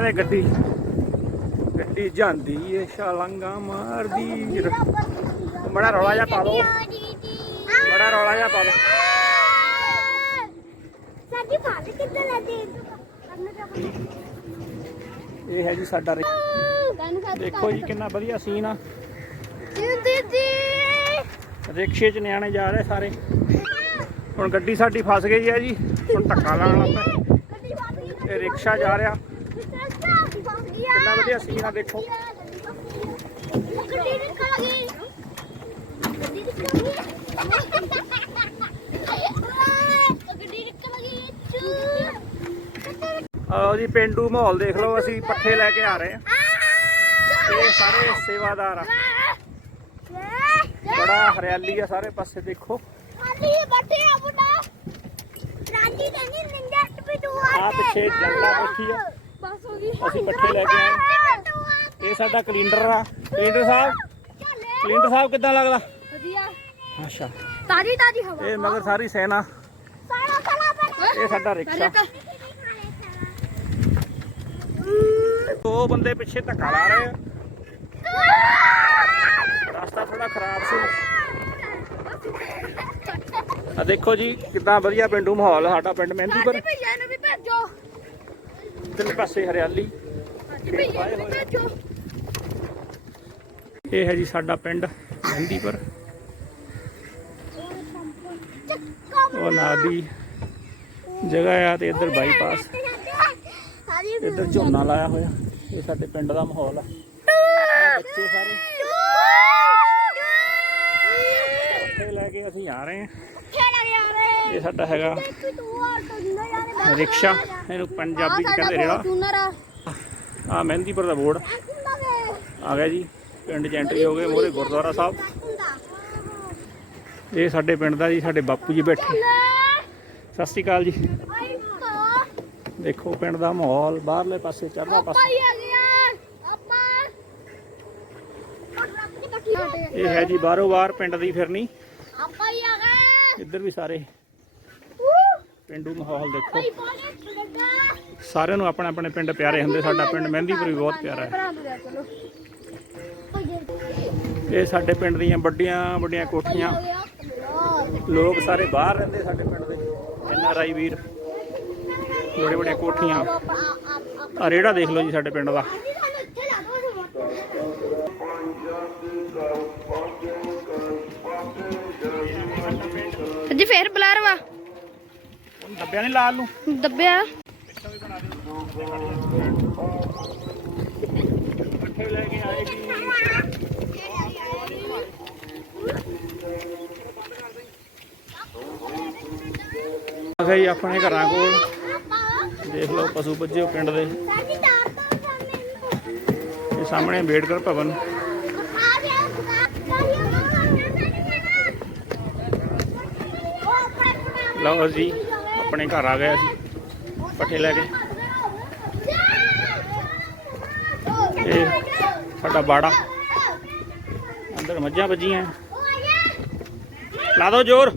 ਦੇ ਗੱਡੀ। ਗੱਡੀ ਜਾਂਦੀ ਏ ਛਾਲਾਂਗਾ ਮਾਰਦੀ। ਬੜਾ ਰੌਲਾ ਜਿਹਾ ਪਾ ਦੋ ਬੜਾ ਰੌਲਾ ਜਿਹਾ ਪਾ ਦੋ ਸਾਡੀ ਫਾਟ ਕਿੱਦਾਂ ਲੱਗੇ ਇਹ ਹੈ ਜੀ ਸਾਡਾ ਦੇਖੋ ਜੀ ਕਿੰਨਾ ਵਧੀਆ ਸੀਨ ਆ। ਰਿਕਸ਼ੇ 'ਚ ਨਿਆਣੇ ਜਾ ਰਹੇ ਸਾਰੇ। ਹੁਣ ਗੱਡੀ ਸਾਡੀ ਫਸ ਗਈ ਹੈ ਜੀ। ਹੁਣ ਧੱਕਾ ਲਾਉਣ ਲੱਗ ਇਹ ਰਿਕਸ਼ਾ ਜਾ ਰਿਹਾ। ਕਿੰਨਾ ਵਧੀਆ ਸੀਨ ਆ ਦੇਖੋ। ਗੱਡੀ ਨਿਕਲ ਗਈ ਗੱਡੀ ਨਿਕਲ ਗਈ ਗੱਡੀ ਨਿਕਲ ਗਈ ਆਓ ਜੀ ਪਿੰਡੂ ਮਾਹੌਲ ਦੇਖ ਲਓ ਅਸੀਂ ਪੱਠੇ ਲੈ ਕੇ ਆ ਰਹੇ ਹਾਂ। ਇਹ ਸਾਰੇ ਸੇਵਾਦਾਰ ਆ। ਬੜਾ ਹਰਿਆਲੀ ਆ ਸਾਰੇ ਪਾਸੇ ਦੇਖੋ। ਖਾਲੀ ਬੱਟੇ ਆ ਬੁੱਢਾ ਰਾਜੀ ਕਹਿੰਦੀ ਨਿੰਜਾ ਟਪਿਟੂ ਆ ਪਿੱਛੇ ਜੰਗਲਾ ਬੈਠੀ ਆ। ਬਸ ਹੋ ਗਈ। ਅਸੀਂ ਪੱਠੇ ਲੈ ਕੇ ਆਏ। ਇਹ ਸਾਡਾ ਕਲਿੰਡਰ ਆ। ਕਲਿੰਡਰ ਸਾਹਿਬ ਕਲਿੰਡਰ ਸਾਹਿਬ ਕਿੱਦਾਂ ਲੱਗਦਾ? ਵਧੀਆ। ਅੱਛਾ। ਤਾਜੀ ਤਾਜੀ ਹਵਾ। ਇਹ ਮਗਰ ਸਾਰੀ ਸੈਨਾ। ਸਾਰਾ ਕਲਾ ਬਣਾ। ਇਹ ਸਾਡਾ ਰਿਕਸ਼ਾ। ਦੋ ਬੰਦੇ ਪਿੱਛੇ ਧੱਕਾ ਲਾ ਰਹੇ ਆ। ਰਸਤਾ ਥੋੜਾ ਖਰਾਬ ਸੀ। ਆ ਦੇਖੋ ਜੀ ਕਿੰਨਾ ਵਧੀਆ ਪਿੰਡੂ ਮਾਹੌਲ ਸਾਡਾ ਪਿੰਡ। ਮਹਿੰਦੀਪੁਰ ਭਈਆ ਨੂੰ ਵੀ ਭੇਜੋ। ਤਿੰਨ ਪਾਸੇ ਹਰਿਆਲੀ। ਇਹ ਹੈ ਜੀ ਸਾਡਾ ਪਿੰਡ ਮਹਿੰਦੀਪੁਰ। ਉਹ ਨਾਦੀ ਜਗ੍ਹਾ ਆ ਤੇ ਇੱਧਰ ਬਾਈਪਾਸ ਇੱਧਰ ਝੋਨਾ ਲਾਇਆ ਹੋਇਆ। ਇਹ ਸਾਡੇ ਪਿੰਡ ਦਾ ਮਾਹੌਲ ਆ। ਬੱਚੇ ਸਾਰੇ। ਇੱਥੇ ਲੈ ਕੇ ਅਸੀਂ ਆ ਰਹੇ ਹਾਂ। ਇਹ ਸਾਡਾ ਹੈਗਾ ਰਿਕਸ਼ਾ। ਇਹਨੂੰ ਪੰਜਾਬੀ ਚ ਕਹਿੰਦੇ ਰੇੜਾ ਆ। ਮਹਿੰਦੀਪੁਰ ਦਾ ਬੋਰਡ। ਆ ਗਿਆ ਜੀ ਪਿੰਡ ਚ ਐਂਟਰੀ ਹੋ ਗਏ ਮੋਰੇ ਗੁਰਦੁਆਰਾ ਸਾਹਿਬ। ਇਹ ਸਾਡੇ ਪਿੰਡ ਦਾ ਜੀ ਸਾਡੇ ਬਾਪੂ ਜੀ ਬੈਠੇ। ਸਤਿ ਸ਼੍ਰੀ ਅਕਾਲ ਜੀ। ਦੇਖੋ ਪਿੰਡ ਦਾ ਮਾਹੌਲ ਬਾਹਰਲੇ ਪਾਸੇ ਚੜ੍ਹਦਾ ਪਾਸੇ। ਇਹ ਹੈ ਜੀ ਬਾਹਰੋਂ ਬਾਹਰ ਪਿੰਡ ਦੀ ਫਿਰਨੀ। ਆਪਾਂ ਹੀ ਆ ਗਏ ਇੱਧਰ ਵੀ ਸਾਰੇ। ਪਿੰਡੂ ਮਾਹੌਲ ਦੇਖੋ। ਸਾਰਿਆਂ ਨੂੰ ਆਪਣੇ ਆਪਣੇ ਪਿੰਡ ਪਿਆਰੇ ਹੁੰਦੇ ਸਾਡਾ ਪਿੰਡ ਮਹਿੰਦੀਪੁਰ ਵੀ ਬਹੁਤ ਪਿਆਰਾ ਹੈ ਇਹ ਸਾਡੇ ਪਿੰਡ ਦੀਆਂ ਵੱਡੀਆਂ ਵੱਡੀਆਂ ਕੋਠੀਆਂ। ਲੋਕ ਸਾਰੇ ਬਾਹਰ ਰਹਿੰਦੇ ਸਾਡੇ ਪਿੰਡ ਦੇ। ਐਨ ਆਰ ਆਈ ਵੀਰ ਬੜੇ ਬੜੇ ਕੋਠੀਆਂ। ਆ ਰੇੜਾ ਦੇਖ ਲਓ ਜੀ ਸਾਡੇ ਪਿੰਡ ਦਾ। ਜੀ ਫੇਰ ਬਲਰ ਵਾ ਹੁਣ ਦੱਬਿਆ ਨਹੀਂ ਲਾਲ ਨੂੰ? ਦੱਬਿਆ। ਇਕੱਠੇ ਲੈ ਕੇ ਆਏ ਜੀ ਆ ਗਏ ਜੀ ਆਪਣੇ ਘਰਾਂ ਕੋਲ। ਦੇਖ ਲਓ ਪਸ਼ੂ ਬੱਜੇ ਪਿੰਡ ਦੇ। ਇਹ ਸਾਹਮਣੇ ਅੰਬੇਡਕਰ ਭਵਨ। ਲਓ ਜੀ। ਆਪਣੇ ਘਰ ਆ ਗਏ ਅਸੀਂ, ਪੱਠੇ ਲੈ ਕੇ। ਇਹ ਸਾਡਾ ਬਾੜਾ। ਅੰਦਰ ਮੱਝਾਂ ਵੱਜੀਆਂ। ਲਾ ਦਿਓ ਜ਼ੋਰ।